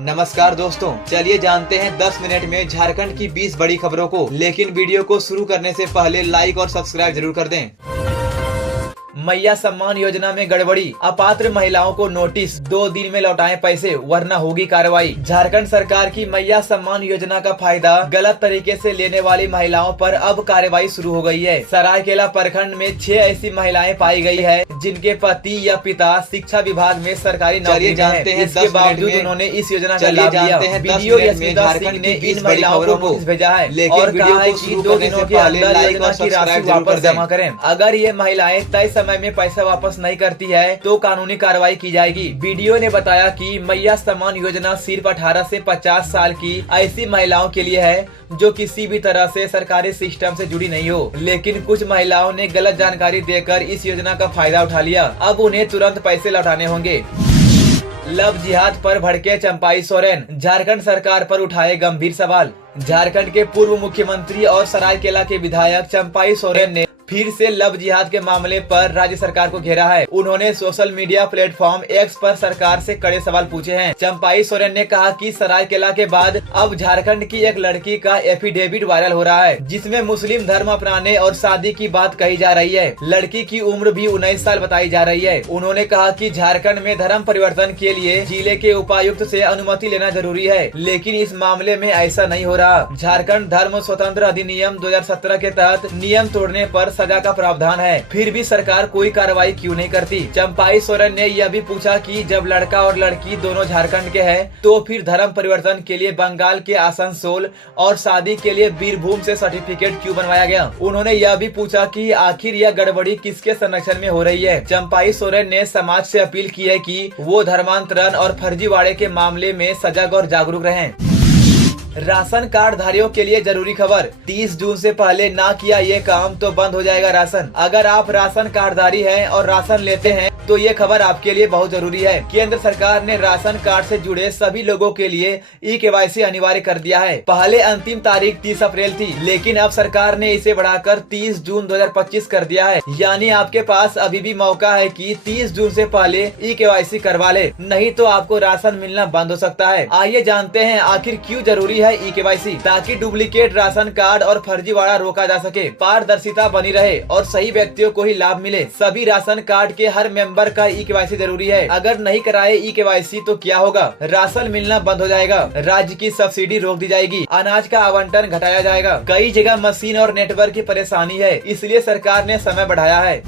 नमस्कार दोस्तों, चलिए जानते हैं 10 मिनट में झारखंड की 20 बड़ी खबरों को। लेकिन वीडियो को शुरू करने से पहले लाइक और सब्सक्राइब जरूर कर दें। मैया सम्मान योजना में गड़बड़ी, अपात्र महिलाओं को नोटिस, 2 दिन में लौटाएं पैसे वरना होगी कार्रवाई। झारखंड सरकार की मैया सम्मान योजना का फायदा गलत तरीके से लेने वाली महिलाओं पर अब कार्रवाई शुरू हो गई है। सरायकेला प्रखंड में 6 ऐसी महिलाएं पाई गई है जिनके पति या पिता शिक्षा विभाग में सरकारी नौकरी जानते हैं। इसके बावजूद उन्होंने इस योजना का लाभ लिया। वीडियो यशविता सिंह ने इन महिलाओं को नोटिस भेजा है और कहा है कि 2 दिनों के अंदर योजना की राशि वापस जमा करें। अगर ये महिलाएं तय समय में पैसा वापस नहीं करती है तो कानूनी कार्रवाई की जाएगी। वीडियो ने बताया कि मैया सम्मान योजना सिर्फ 18 से 50 साल की ऐसी महिलाओं के लिए है जो किसी भी तरह से सरकारी सिस्टम से जुड़ी नहीं हो। लेकिन कुछ महिलाओं ने गलत जानकारी देकर इस योजना का फायदा उठा लिया। अब उन्हें तुरंत पैसे लौटाने होंगे। लव जिहाद पर भड़के चंपाई सोरेन, झारखंड सरकार पर उठाए गंभीर सवाल। झारखंड के पूर्व मुख्यमंत्री और सरायकेला के विधायक चंपाई सोरेन ने फिर से लव जिहाद के मामले पर राज्य सरकार को घेरा है। उन्होंने सोशल मीडिया प्लेटफॉर्म एक्स पर सरकार से कड़े सवाल पूछे हैं। चंपाई सोरेन ने कहा कि सरायकेला के बाद अब झारखंड की एक लड़की का एफिडेविट वायरल हो रहा है जिसमें मुस्लिम धर्म अपनाने और शादी की बात कही जा रही है। लड़की की उम्र भी 19 साल बताई जा रही है। उन्होंने कहा कि झारखंड में धर्म परिवर्तन के लिए जिले के उपायुक्त से अनुमति लेना जरूरी है, लेकिन इस मामले में ऐसा नहीं हो रहा। झारखंड धर्म स्वतंत्र अधिनियम 2017 के तहत नियम तोड़ने पर सजा का प्रावधान है, फिर भी सरकार कोई कार्रवाई क्यों नहीं करती। चंपाई सोरेन ने यह भी पूछा कि जब लड़का और लड़की दोनों झारखंड के हैं तो फिर धर्म परिवर्तन के लिए बंगाल के आसनसोल और शादी के लिए बीरभूम से सर्टिफिकेट क्यों बनवाया गया। उन्होंने यह भी पूछा कि आखिर यह गड़बड़ी किसके संरक्षण में हो रही है। चंपाई सोरेन ने समाज से अपील की है कि वो धर्मांतरण और फर्जीवाड़े के मामले में सजग और जागरूक रहें। राशन कार्ड धारियों के लिए जरूरी खबर, 30 जून से पहले ना किया ये काम तो बंद हो जाएगा राशन। अगर आप राशन कार्डधारी हैं और राशन लेते हैं तो ये खबर आपके लिए बहुत जरूरी है। केंद्र सरकार ने राशन कार्ड से जुड़े सभी लोगों के लिए ई-केवाईसी अनिवार्य कर दिया है। पहले अंतिम तारीख 30 अप्रैल थी, लेकिन अब सरकार ने इसे बढ़ाकर 30 जून 2025 कर दिया है। यानी आपके पास अभी भी मौका है कि 30 जून से पहले ई-केवाईसी करवा ले, नहीं तो आपको राशन मिलना बंद हो सकता है। आइए जानते हैं आखिर क्यों जरूरी है ई-केवाईसी, ताकि डुप्लीकेट राशन कार्ड और फर्जीवाड़ा रोका जा सके, पारदर्शिता बनी रहे और सही व्यक्तियों को ही लाभ मिले। सभी राशन कार्ड के हर मेंबर का ई-केवाईसी जरूरी है। अगर नहीं कराए ई-केवाईसी तो क्या होगा? राशन मिलना बंद हो जाएगा, राज्य की सब्सिडी रोक दी जाएगी, अनाज का आवंटन घटाया जाएगा। कई जगह मशीन और नेटवर्क की परेशानी है, इसलिए सरकार ने समय बढ़ाया है।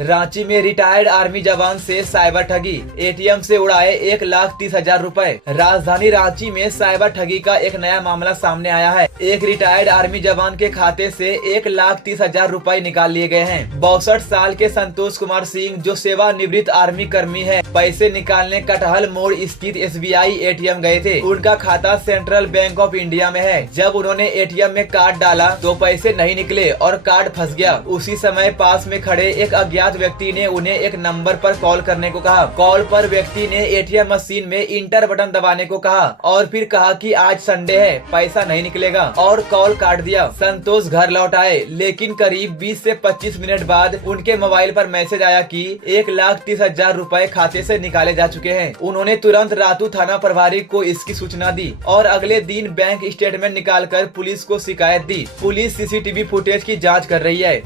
रांची में रिटायर्ड आर्मी जवान से साइबर ठगी, एटीएम से उड़ाए 1,30,000 रुपए। राजधानी रांची में साइबर ठगी का एक नया मामला सामने आया है। एक रिटायर्ड आर्मी जवान के खाते से 1,30,000 रुपए निकाल लिए गए हैं। 62 साल के संतोष कुमार सिंह, जो सेवानिवृत्त आर्मी कर्मी है, पैसे निकालने कटहल मोड़ स्थित SBI एटीएम गए थे। उनका खाता सेंट्रल बैंक ऑफ इंडिया में है। जब उन्होंने एटीएम में कार्ड डाला तो पैसे नहीं निकले और कार्ड फंस गया। उसी समय पास में खड़े एक अज्ञात व्यक्ति ने उन्हें एक नंबर पर कॉल करने को कहा। कॉल पर व्यक्ति ने एटीएम मशीन में इंटर बटन दबाने को कहा और फिर कहा कि आज संडे है, पैसा नहीं निकलेगा, और कॉल काट दिया। संतोष घर लौट आए, लेकिन करीब 20 से 25 मिनट बाद उनके मोबाइल पर मैसेज आया कि 1,30,000 रुपए खाते से निकाले जा चुके हैं। उन्होंने तुरंत रातू थाना प्रभारी को इसकी सूचना दी और अगले दिन बैंक स्टेटमेंट निकालकर पुलिस को शिकायत दी। पुलिस सीसीटीवी फुटेज की जाँच कर रही है।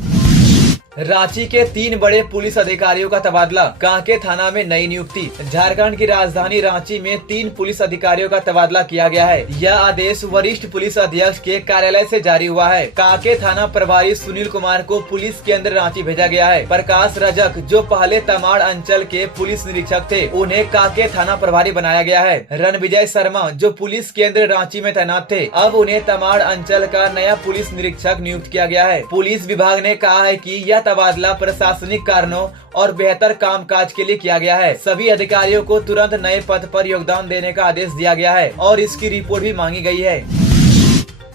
रांची के 3 बड़े पुलिस अधिकारियों का तबादला, कांके थाना में नई नियुक्ति। झारखंड की राजधानी रांची में 3 पुलिस अधिकारियों का तबादला किया गया है। यह आदेश वरिष्ठ पुलिस अधीक्षक के कार्यालय से जारी हुआ है। कांके थाना प्रभारी सुनील कुमार को पुलिस केंद्र रांची भेजा गया है। प्रकाश रजक, जो पहले तमाड़ अंचल के पुलिस निरीक्षक थे, उन्हें कांके थाना प्रभारी बनाया गया है। रणविजय शर्मा, जो पुलिस केंद्र रांची में तैनात थे, अब उन्हें तमाड़ अंचल का नया पुलिस निरीक्षक नियुक्त किया गया है। पुलिस विभाग ने कहा है कि यह तबादला प्रशासनिक कारणों और बेहतर कामकाज के लिए किया गया है। सभी अधिकारियों को तुरंत नए पद पर योगदान देने का आदेश दिया गया है और इसकी रिपोर्ट भी मांगी गई है।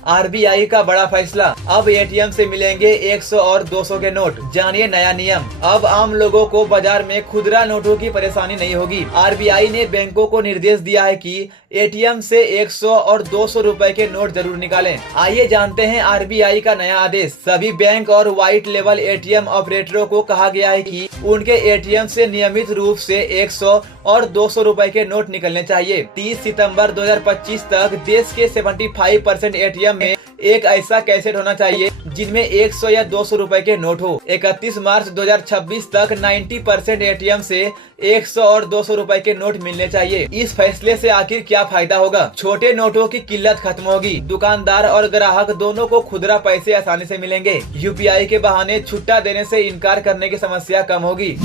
आरबीआई का बड़ा फैसला, अब एटीएम से मिलेंगे 100 और 200 के नोट। जानिए नया नियम, अब आम लोगों को बाजार में खुदरा नोटों की परेशानी नहीं होगी। आरबीआई ने बैंकों को निर्देश दिया है कि एटीएम से 100 और 200 रुपए के नोट जरूर निकालें। आइए जानते हैं आरबीआई का नया आदेश। सभी बैंक और व्हाइट लेवल एटीएम ऑपरेटरों को कहा गया है कि उनके एटीएम से नियमित रूप से 100 और 200 रुपए के नोट निकलने चाहिए। 30 सितंबर 2025 तक देश के 75% एटीएम में एक ऐसा कैसेट होना चाहिए जिनमें 100 या 200 रुपए के नोट हो। 31 मार्च 2026 तक 90% एटीएम से 100 और 200 रुपए के नोट मिलने चाहिए। इस फैसले से आखिर क्या फायदा होगा? छोटे नोटों की किल्लत खत्म होगी, दुकानदार और ग्राहक दोनों को खुदरा पैसे आसानी से मिलेंगे। यूपीआई के बहाने छुट्टा देने से इनकार करने की समस्या कम होगी।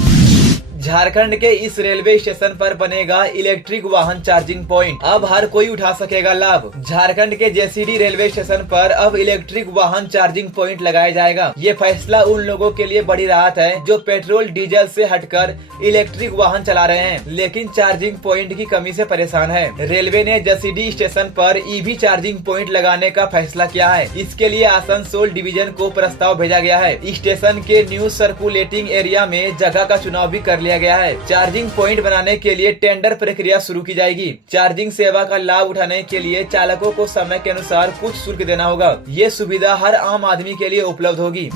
झारखंड के इस रेलवे स्टेशन पर बनेगा इलेक्ट्रिक वाहन चार्जिंग पॉइंट, अब हर कोई उठा सकेगा लाभ। झारखंड के जेसीडी रेलवे स्टेशन पर अब इलेक्ट्रिक वाहन चार्जिंग पॉइंट लगाया जाएगा। ये फैसला उन लोगों के लिए बड़ी राहत है जो पेट्रोल डीजल से हटकर इलेक्ट्रिक वाहन चला रहे हैं लेकिन चार्जिंग पॉइंट की कमी से परेशान है। रेलवे ने जेसीडी स्टेशन पर ईवी चार्जिंग पॉइंट लगाने का फैसला किया है। इसके लिए आसनसोल डिवीजन को प्रस्ताव भेजा गया है। स्टेशन के न्यू सर्कुलेटिंग एरिया में जगह का चुनाव भी कर लिया गया है। चार्जिंग पॉइंट बनाने के लिए टेंडर प्रक्रिया शुरू की जाएगी। चार्जिंग सेवा का लाभ उठाने के लिए चालकों को समय के अनुसार कुछ शुल्क देना होगा। ये सुविधा हर आम आदमी के लिए उपलब्ध होगी।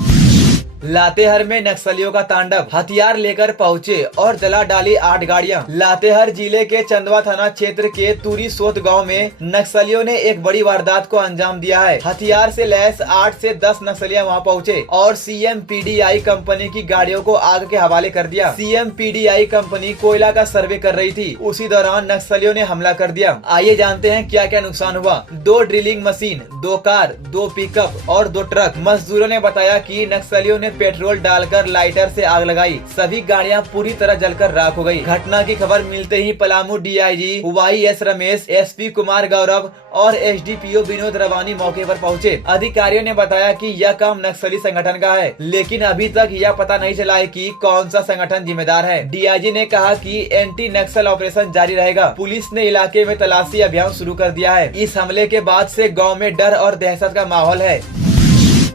लातेहार में नक्सलियों का तांडव, हथियार लेकर पहुंचे और जला डाली 8 गाड़ियां। लातेहार जिले के चंदवा थाना क्षेत्र के तुरी सोत गांव में नक्सलियों ने एक बड़ी वारदात को अंजाम दिया है। हथियार से लैस 8 से 10 नक्सलियां वहां पहुंचे और सीएमपीडीआई कंपनी की गाड़ियों को आग के हवाले कर दिया। सीएमपीडीआई कंपनी कोयला का सर्वे कर रही थी, उसी दौरान नक्सलियों ने हमला कर दिया। आइए जानते हैं क्या क्या नुकसान हुआ। 2 ड्रिलिंग मशीन, 2 कार, 2 पिकअप और 2 ट्रक। मजदूरों ने बताया कि नक्सलियों ने पेट्रोल डालकर लाइटर से आग लगाई। सभी गाड़ियां पूरी तरह जलकर राख हो गई। घटना की खबर मिलते ही Palamu DIG YS Ramesh, SP Kumar Gaurav और एसडीपीओ विनोद रवानी मौके पर पहुंचे। अधिकारियों ने बताया कि यह काम नक्सली संगठन का है लेकिन अभी तक यह पता नहीं चला है कि कौन सा संगठन जिम्मेदार है। डीआईजी ने कहा कि एंटी नक्सल ऑपरेशन जारी रहेगा। पुलिस ने इलाके में तलाशी अभियान शुरू कर दिया है। इस हमले के बाद से गाँव में डर और दहशत का माहौल है।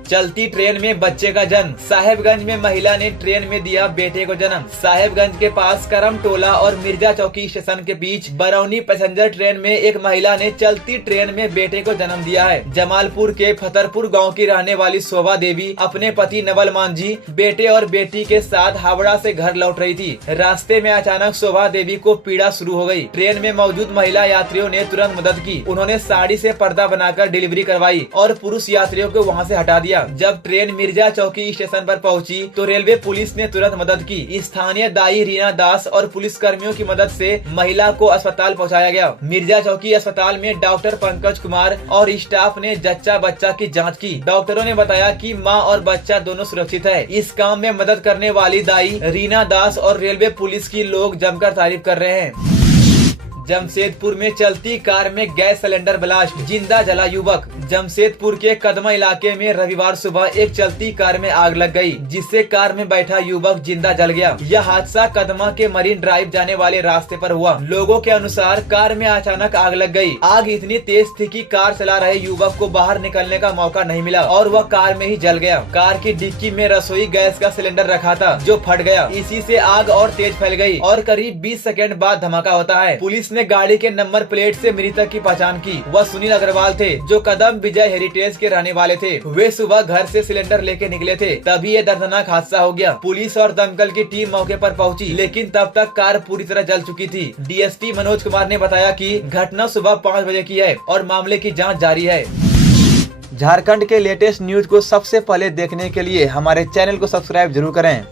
चलती ट्रेन में बच्चे का जन्म, साहेबगंज में महिला ने ट्रेन में दिया बेटे को जन्म। साहेबगंज के पास करम टोला और मिर्जा चौकी स्टेशन के बीच बरौनी पैसेंजर ट्रेन में एक महिला ने चलती ट्रेन में बेटे को जन्म दिया है। जमालपुर के फतरपुर गांव की रहने वाली शोभा देवी अपने पति नवल मांझी, बेटे और बेटी के साथ हावड़ा से घर लौट रही थी। रास्ते में अचानक शोभा देवी को पीड़ा शुरू हो गई। ट्रेन में मौजूद महिला यात्रियों ने तुरंत मदद की। उन्होंने साड़ी से पर्दा बनाकर डिलीवरी करवाई और पुरुष यात्रियों को वहाँ से हटा दिया। जब ट्रेन मिर्जा चौकी स्टेशन पर पहुंची तो रेलवे पुलिस ने तुरंत मदद की। स्थानीय दाई रीना दास और पुलिस कर्मियों की मदद से महिला को अस्पताल पहुंचाया गया। मिर्जा चौकी अस्पताल में डॉक्टर पंकज कुमार और स्टाफ ने जच्चा बच्चा की जांच की। डॉक्टरों ने बताया कि मां और बच्चा दोनों सुरक्षित है। इस काम में मदद करने वाली दाई रीना दास और रेलवे पुलिस की लोग जमकर तारीफ कर रहे हैं। जमशेदपुर में चलती कार में गैस सिलेंडर ब्लास्ट, जिंदा जला युवक। जमशेदपुर के कदमा इलाके में रविवार सुबह एक चलती कार में आग लग गई जिससे कार में बैठा युवक जिंदा जल गया। यह हादसा कदमा के मरीन ड्राइव जाने वाले रास्ते पर हुआ। लोगों के अनुसार कार में अचानक आग लग गई। आग इतनी तेज थी कि कार चला रहे युवक को बाहर निकलने का मौका नहीं मिला और वह कार में ही जल गया। कार की डिक्की में रसोई गैस का सिलेंडर रखा था जो फट गया। इसी से आग और तेज फैल गई और करीब 20 सेकंड बाद धमाका होता है। पुलिस ने गाड़ी के नंबर प्लेट से मृतक की पहचान की। वह सुनील अग्रवाल थे जो कदम विजय हेरिटेज के रहने वाले थे। वे सुबह घर से सिलेंडर लेके निकले थे, तभी ये दर्दनाक हादसा हो गया। पुलिस और दमकल की टीम मौके पर पहुंची लेकिन तब तक कार पूरी तरह जल चुकी थी। डीएसपी मनोज कुमार ने बताया कि घटना सुबह 5 बजे की है और मामले की जाँच जारी है। झारखंड के लेटेस्ट न्यूज को सबसे पहले देखने के लिए हमारे चैनल को सब्सक्राइब जरूर करें।